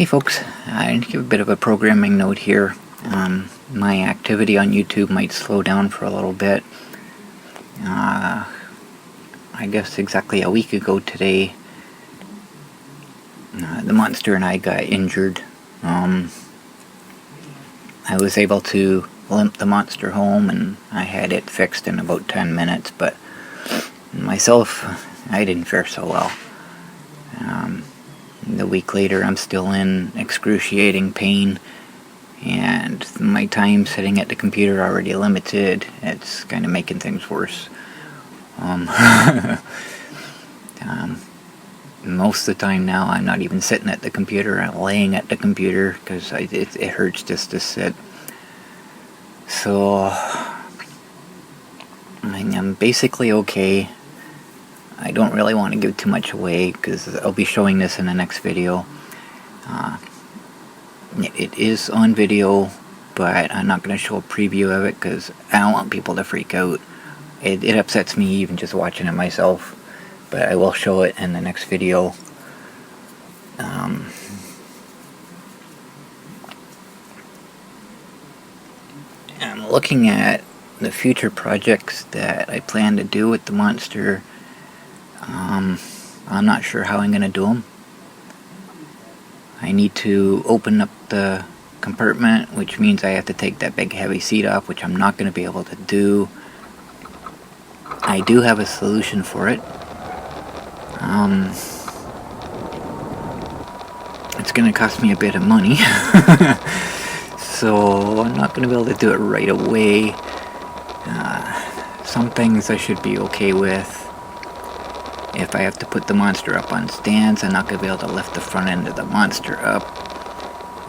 Hey folks, I need to give a bit of a programming note here. My activity on YouTube might slow down for a little bit. I guess exactly a week ago today, the monster and I got injured. I was able to limp the monster home and I had it fixed in about 10 minutes, but myself, I didn't fare so well. A week later, I'm still in excruciating pain, and my time sitting at the computer already limited. It's kind of making things worse. Most of the time now, I'm not even sitting at the computer. I'm laying at the computer because it hurts just to sit. So I'm basically okay. I don't really want to give too much away because I'll be showing this in the next video. It is on video, but I'm not going to show a preview of it because I don't want people to freak out. It upsets me even just watching it myself, but I will show it in the next video. I'm looking at the future projects that I plan to do with the monster. I'm not sure how I'm going to do them. I need to open up the compartment, which means I have to take that big heavy seat off, which I'm not going to be able to do. I do have a solution for it. It's going to cost me a bit of money, so I'm not going to be able to do it right away. Some things I should be okay with. If I have to put the monster up on stands, I'm not going to be able to lift the front end of the monster up.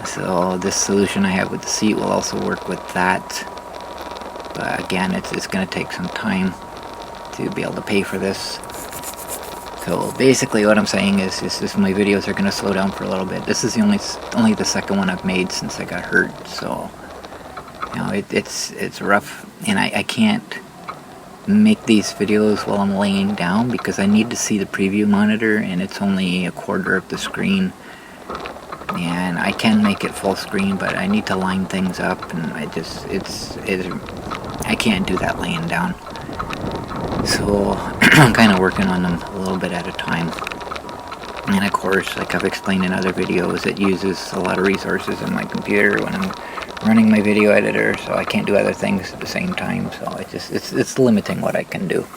So this solution I have with the seat will also work with that. But again, it's going to take some time to be able to pay for this. So basically what I'm saying is my videos are going to slow down for a little bit. This is only the second one I've made since I got hurt. So it's rough, and I can't make these videos while I'm laying down because I need to see the preview monitor, and it's only a quarter of the screen, and I can make it full screen, but I need to line things up, and I can't do that laying down. So I'm kind of working on them a little bit at a time. And of course, like I've explained in other videos, it uses a lot of resources in my computer when I'm running my video editor, so I can't do other things at the same time, so it's limiting what I can do.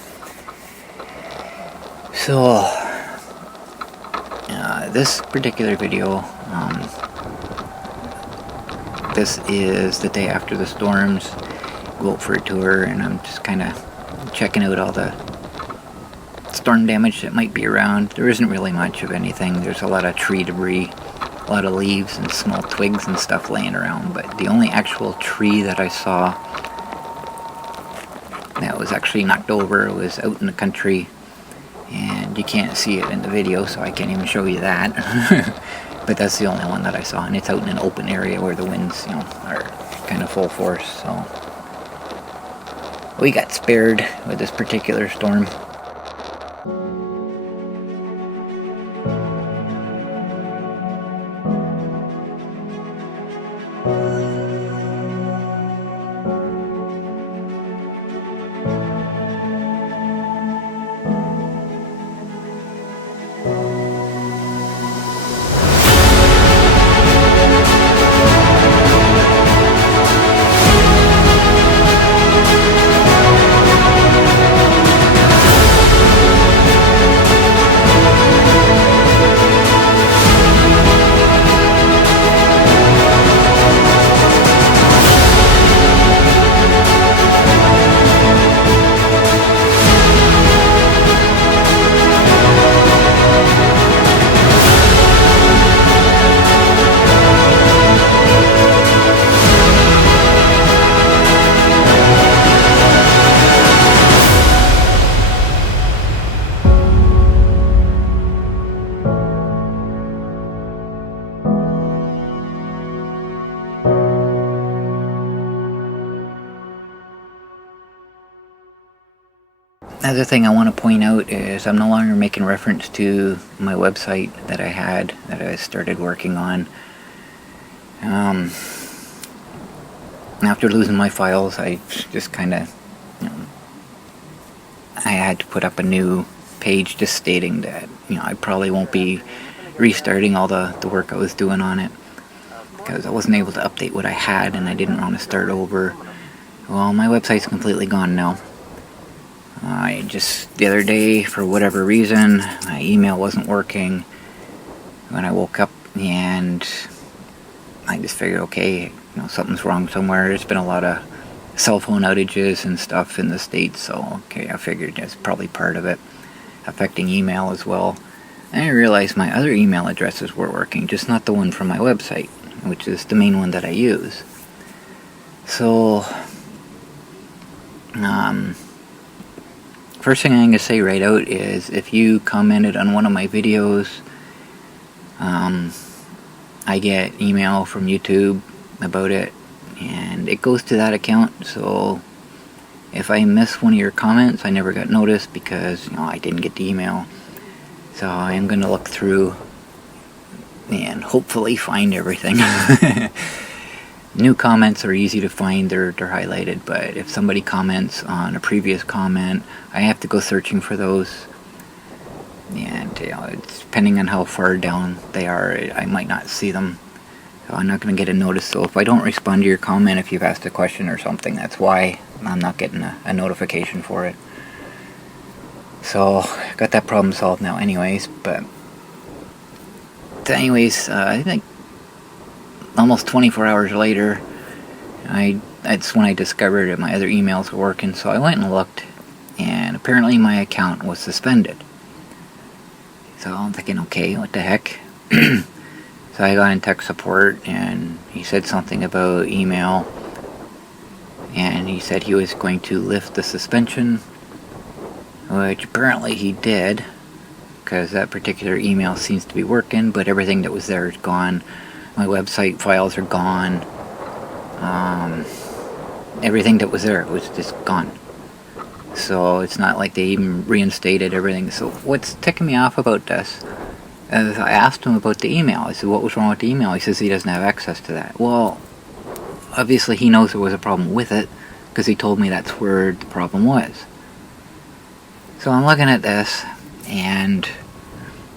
So this particular video, this is the day after the storms. Go out for a tour, and I'm just kind of checking out all the storm damage that might be around. There isn't really much of anything. There's a lot of tree debris, a lot of leaves and small twigs and stuff laying around, but the only actual tree that I saw that was actually knocked over was out in the country, and you can't see it in the video, so I can't even show you that. But that's the only one that I saw, and it's out in an open area where the winds, are kind of full force, so we got spared with this particular storm. Another thing I want to point out is I'm no longer making reference to my website that I had, that I started working on. After losing my files, I just kind of, I had to put up a new page just stating that, I probably won't be restarting all the work I was doing on it, because I wasn't able to update what I had and I didn't want to start over. Well, my website's completely gone now. The other day, for whatever reason, my email wasn't working when I woke up, and I just figured, okay, something's wrong somewhere. There's been a lot of cell phone outages and stuff in the States, so okay, I figured that's probably part of it, affecting email as well. And I realized my other email addresses were working, just not the one from my website, which is the main one that I use. So, first thing I'm going to say right out is, if you commented on one of my videos, I get email from YouTube about it, and it goes to that account. So if I miss one of your comments, I never got noticed because I didn't get the email. So I'm going to look through and hopefully find everything. New comments are easy to find, they're highlighted, but if somebody comments on a previous comment, I have to go searching for those, and it's depending on how far down they are, I might not see them, so I'm not going to get a notice. So if I don't respond to your comment, if you've asked a question or something, that's why I'm not getting a notification for it. So got that problem solved now anyways. But I think almost 24 hours later, that's when I discovered that my other emails were working, so I went and looked, and apparently my account was suspended. So I'm thinking, okay, what the heck? So I got in tech support, and he said something about email, and he said he was going to lift the suspension, which apparently he did, because that particular email seems to be working, but everything that was there is gone. My website files are gone. Everything that was there was just gone. So it's not like they even reinstated everything. So what's ticking me off about this is, I asked him about the email. I said, what was wrong with the email? He says he doesn't have access to that. Well, obviously he knows there was a problem with it, because he told me that's where the problem was. So I'm looking at this, and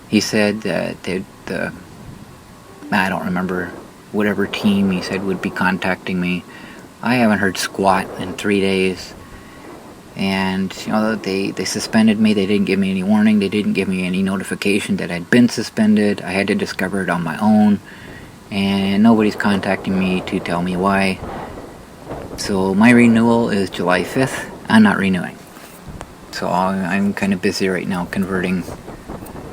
he said that I don't remember, whatever team he said would be contacting me. I haven't heard squat in 3 days. And, they suspended me. They didn't give me any warning. They didn't give me any notification that I'd been suspended. I had to discover it on my own. And nobody's contacting me to tell me why. So my renewal is July 5th. I'm not renewing. So I'm kind of busy right now converting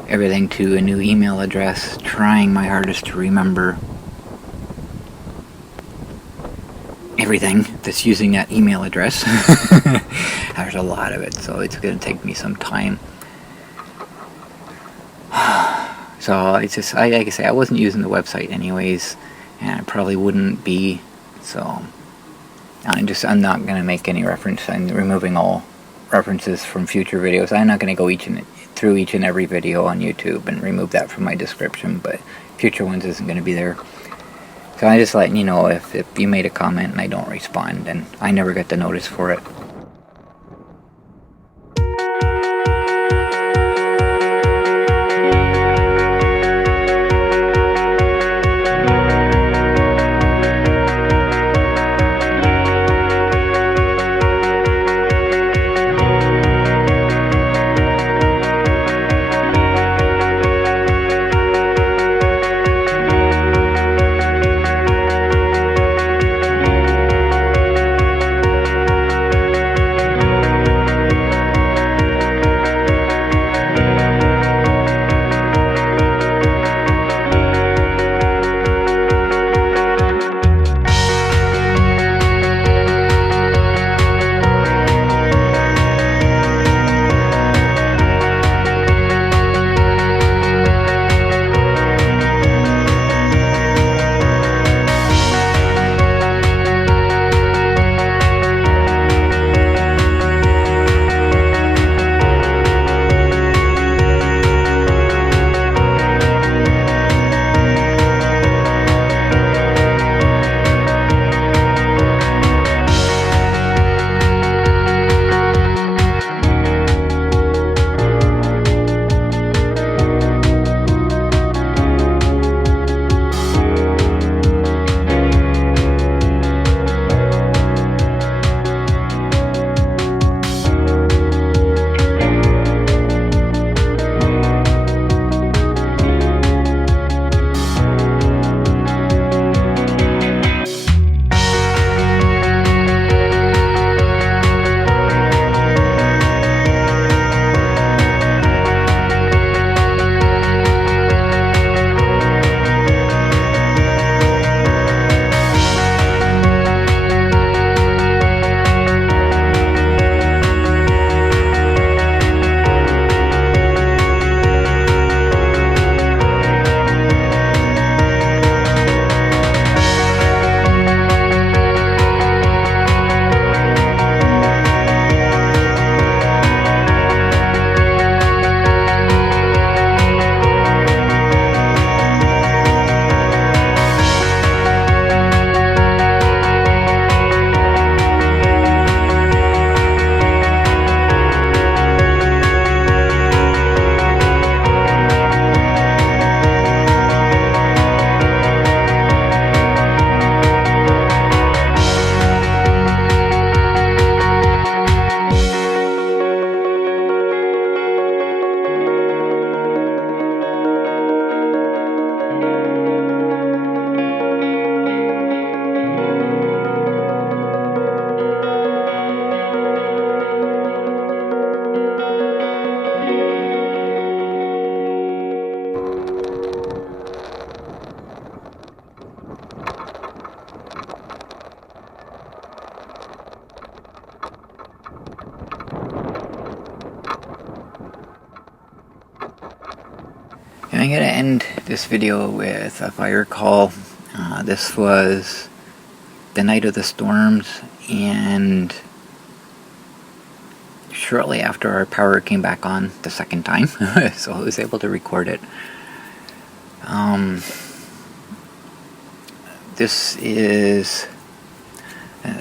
everything to a new email address, trying my hardest to remember everything that's using that email address. There's a lot of it, so it's going to take me some time. So it's just, like I say, I wasn't using the website anyways, and I probably wouldn't be, so I'm not going to make any reference. I'm removing all references from future videos. I'm not going to go through each and every video on YouTube and remove that from my description, but future ones isn't going to be there. So I just letting you know, if you made a comment and I don't respond, then I never get the notice for it. I'm going to end this video with a fire call. This was the night of the storms, and shortly after our power came back on the second time, so I was able to record it. This is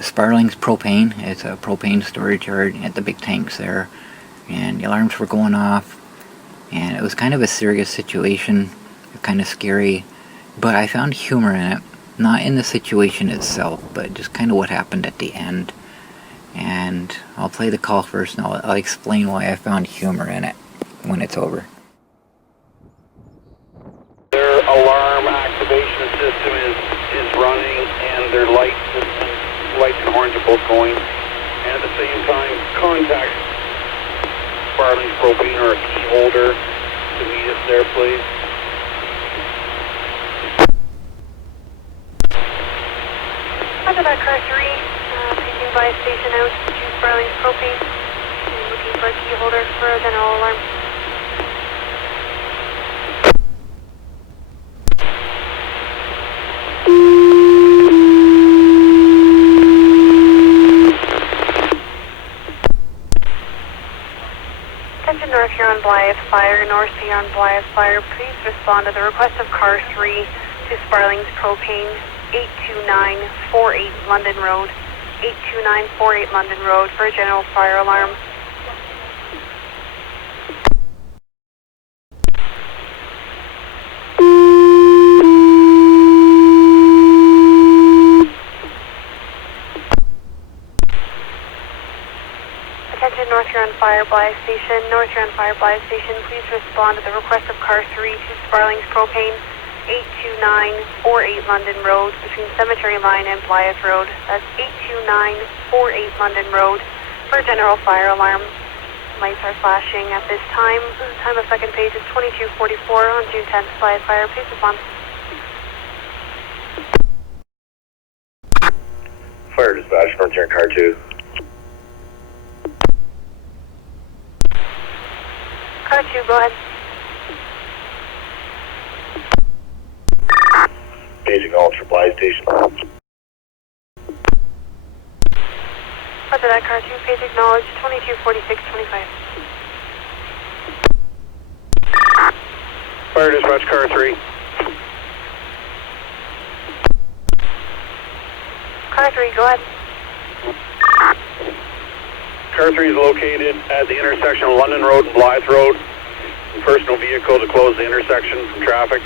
Sparling's propane. It's a propane storage yard at the big tanks there, and the alarms were going off, and it was kind of a serious situation, kind of scary, but I found humor in it. Not in the situation itself, but just kind of what happened at the end. And I'll play the call first, and I'll explain why I found humor in it when it's over. Their alarm activation system is running, and their lights and horns are both going. And at the same time, contact Sparling's propane or a key holder to meet us there, please. Under that car 3, taking by station out to Sparling's propane and looking for a key holder for a general alarm. Attention North Huron Blythe Fire, North Huron Blythe Fire, please respond to the request of car 3 to Sparling's propane, 82948 London Road, 82948 London Road for a general fire alarm. Attention North Huron Fire Blythe Station, North Huron Fire Blythe Station, please respond to the request of car 3 to Sparling's propane, 82948 London Road, between Cemetery Line and Blythe Road. That's 82948 London Road for a general fire alarm. Lights are flashing at this time. The time of second page is 22:44 on June 10th. Blythe Fire, please respond. Fire dispatch, North Huron car 2. Car 2, go ahead. Paging all supply station. Roger that, car 2, page acknowledged, 22:46:25. Fire dispatch, car 3. Car 3, go ahead. Car 3 is located at the intersection of London Road and Blythe Road. Personal vehicle to close the intersection from traffic.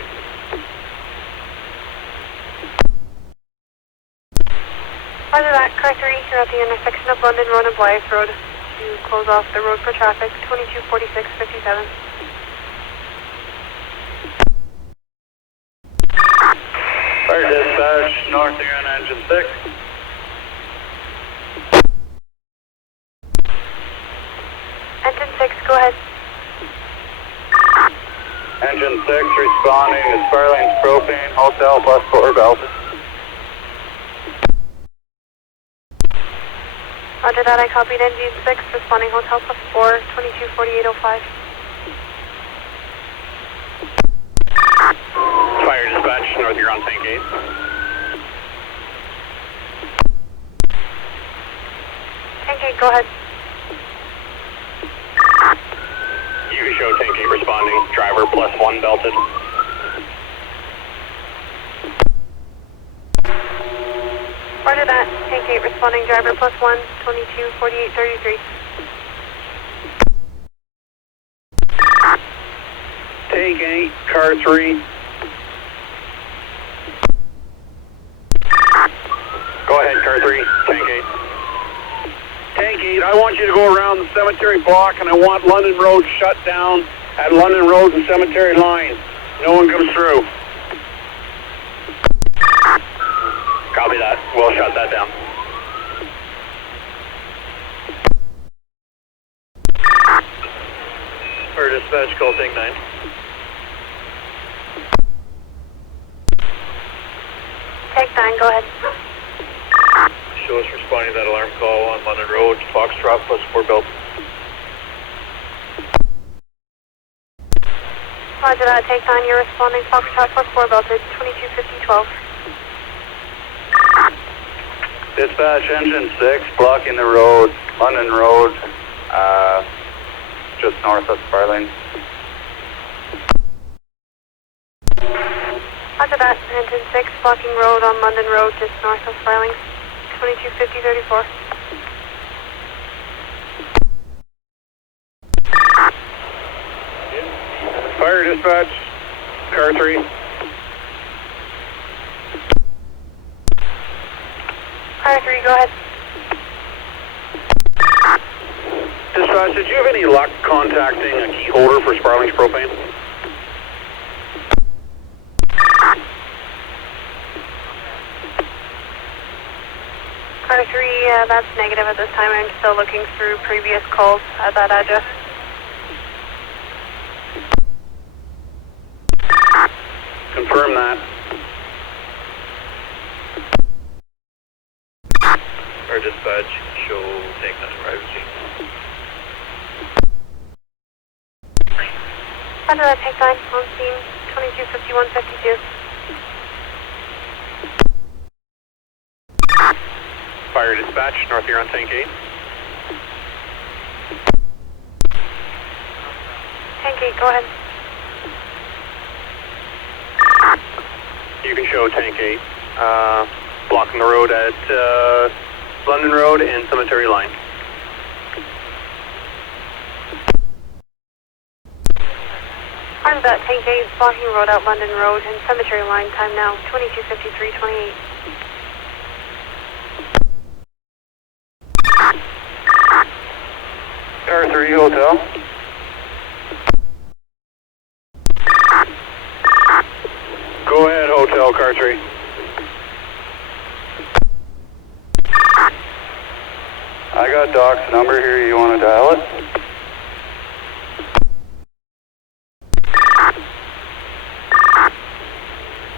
Roger that, car 3, you're at the intersection of London Road and Blythe Road to close off the road for traffic, 22:46:57. Fire dispatch, North Huron engine 6. Engine 6, go ahead. Engine 6 responding to Sparling's propane, hotel plus 4 Belfast. Roger that, I copied engine 6, responding hotel plus 4, 22:48:05. Fire dispatch, North Huron tank 8. Tank 8, go ahead. You can show tank 8 responding, driver plus 1 belted. Roger that, tank 8 responding, driver plus 1, 22:48:33. Tank 8, car 3. Go ahead, car 3, tank 8. Tank 8, I want you to go around the cemetery block, and I want London Road shut down at London Road and Cemetery Line. No one comes through. Copy that. We'll shut that down. For dispatch, call tank 9. Tank 9, go ahead. Show us responding to that alarm call on London Road, Foxtrot plus 4 belt. Roger that, take 9, you're responding to Foxtrot 44 belted, 2250-12. Dispatch, engine 6, blocking the road, London Road, just north of Sparling. Roger that, engine 6, blocking road on London Road, just north of Sparling, 2250-34. Fire dispatch, car 3. Car 3, go ahead. Dispatch, did you have any luck contacting a key holder for Sparling's propane? Car 3, that's negative at this time. I'm still looking through previous calls at that address. Confirm that. Our dispatch show tank on emergency. Roger that, take 9, on scene, 2251-52. Fire dispatch, North Huron tank 8. Tank 8, go ahead. You can show tank 8, blocking the road at London Road and Cemetery Line. Roger that, tank 8, blocking road out London Road and Cemetery Line, time now, 2253-28. Car 3 Hotel. Go ahead, Hotel, Car 3. I got Doc's number here, you want to dial it?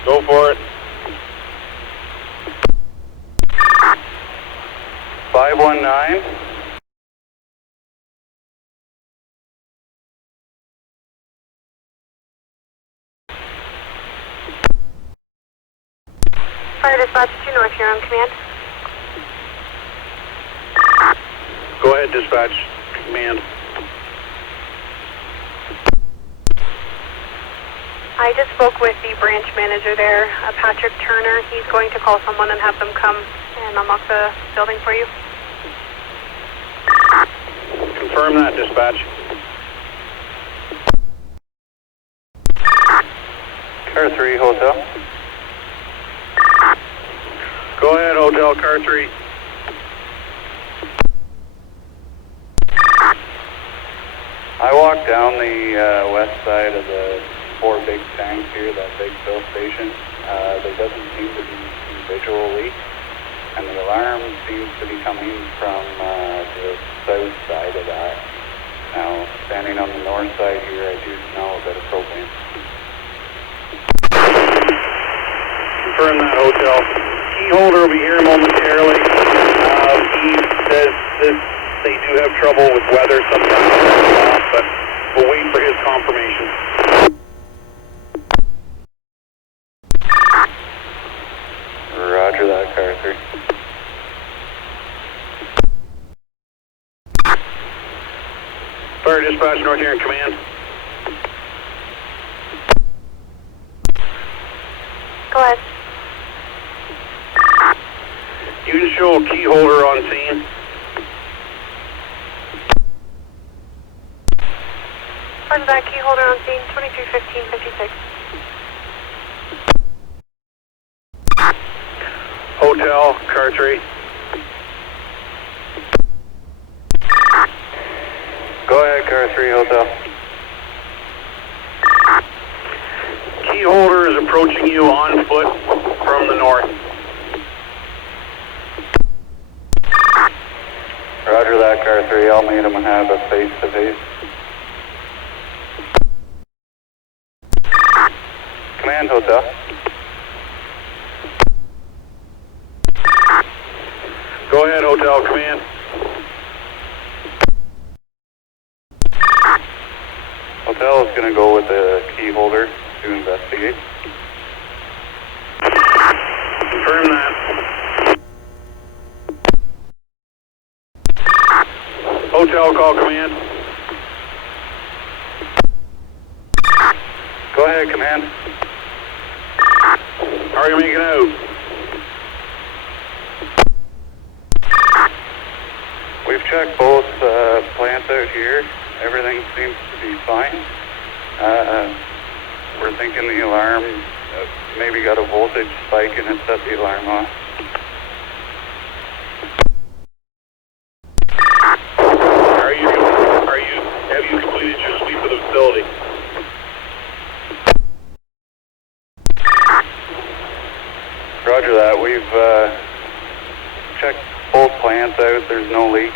Go for it. 519. Fire dispatch to North Huron Command. Go ahead, dispatch, command. I just spoke with the branch manager there, Patrick Turner. He's going to call someone and have them come and unlock the building for you. Confirm that, dispatch. Car 3 Hotel. Go ahead, Hotel, Car 3. I walked down the west side of the 4 big tanks here, that big fill station. There doesn't seem to be any visual leak, and the alarm seems to be coming from the south side of that. Now, standing on the north side here, I do smell a bit of propane. Confirm that, Hotel. Key holder will be here momentarily. He says they do have trouble with weather sometimes, but we'll wait for his confirmation. Roger that, Car 3. Fire dispatch, North Huron Command. Go ahead. You can show a key holder on scene. Roger that, key holder on scene, 2315-56. Hotel, Car 3. Go ahead, Car 3, Hotel. Key holder is approaching you on foot from the north. Roger that, Car 3. I'll meet him and have a face-to-face. Command, Hotel. Go ahead, Hotel, command. Hotel is going to go with the key holder to investigate. Confirm that. Hotel call command. Go ahead, command. How are you making out? We've checked both plants out here. Everything seems to be fine. We're thinking the alarm maybe got a voltage spike and it set the alarm off. Have you completed your sweep of the facility? Roger that. We've checked both plants out. There's no leaks.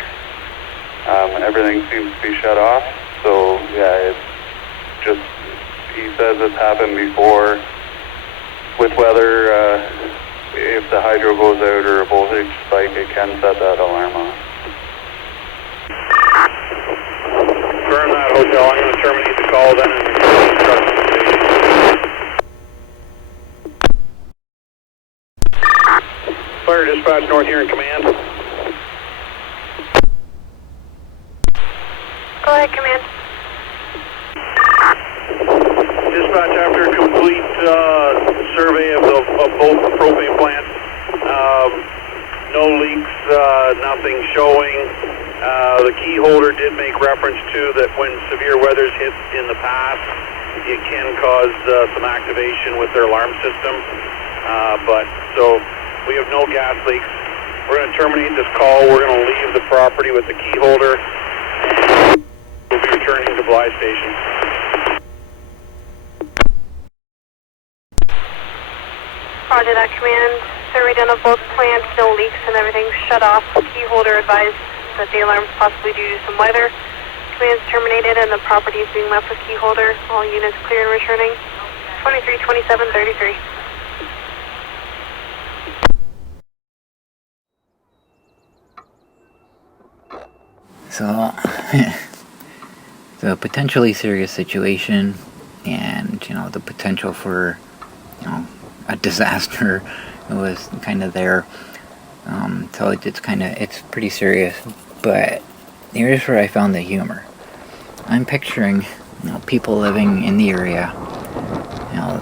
Everything seems to be shut off. So yeah, it's just, he says it's happened before with weather. If the hydro goes out or a voltage spike, it can set that alarm off. Confirm that, Hotel. I'm going to terminate the call then and instruct the station. Fire dispatch north here in command. Go ahead, command. Dispatch, after a complete survey of both propane plants, no leaks, nothing showing. The key holder did make reference to that when severe weather's hit in the past, it can cause some activation with their alarm system. But so we have no gas leaks. We're going to terminate this call. We're going to leave the property with the key holder. We'll be returning to Blythe Station. Roger that, command. Survey done of both plants, no leaks and everything shut off. Key holder advised that the alarm is possibly due to some weather. Command is terminated and the property is being left with key holder. All units clear and returning. 232733. So, it's a potentially serious situation, and the potential for a disaster was kind of there. So it's pretty serious. But here's where I found the humor. I'm picturing people living in the area.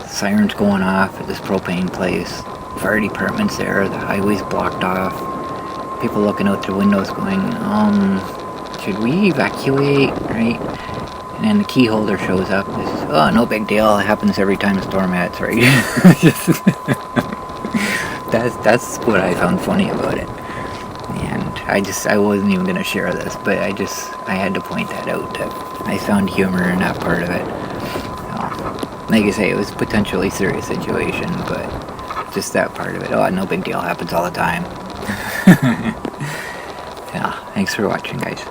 Sirens going off at this propane place. Fire department's there. The highway's blocked off. People looking out their windows going, should we evacuate, right? And then the key holder shows up. This is, oh, no big deal. It happens every time a storm hits, right? That's what I found funny about it. And I wasn't even going to share this, but I had to point that out. I found humor in that part of it. Like I say, it was a potentially serious situation, but just that part of it. Oh, no big deal. Happens all the time. Yeah, thanks for watching, guys.